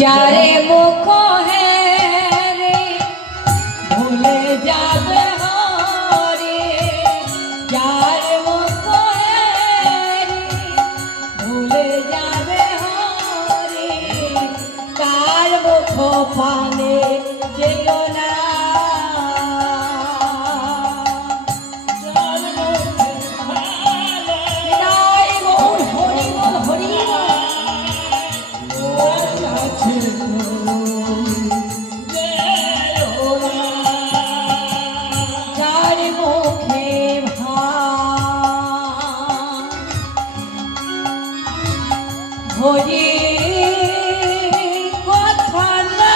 चारे मुख है रे भूले जावे हरे, चार मुख है रे भूले जावे हरे, कार मुख पाने जेयो ना হরি কথা না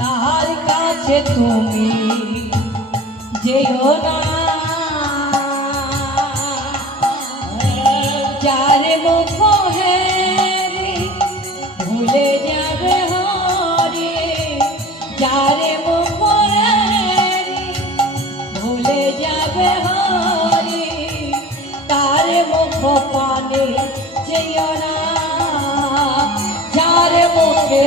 তাহার কাছে তুমি যেও না, যার মুখ হে ভুলে যাবে হরে, যার মুখ ভুলে যাবে হরে, তার মুখ পানে যেও না, যার মুখে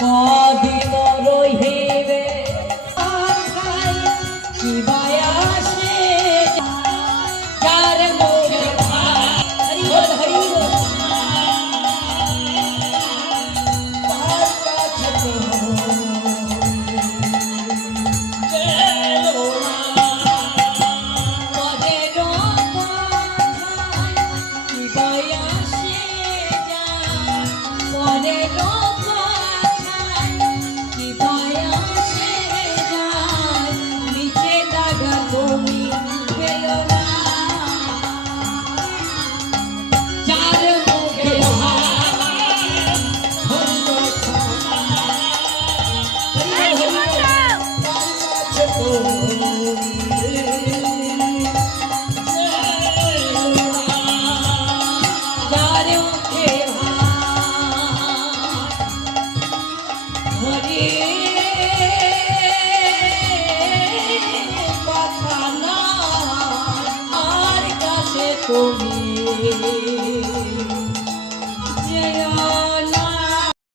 কদিন রহিবে কিবায়াসে যার মুখে কথা না আর কাছে তুমি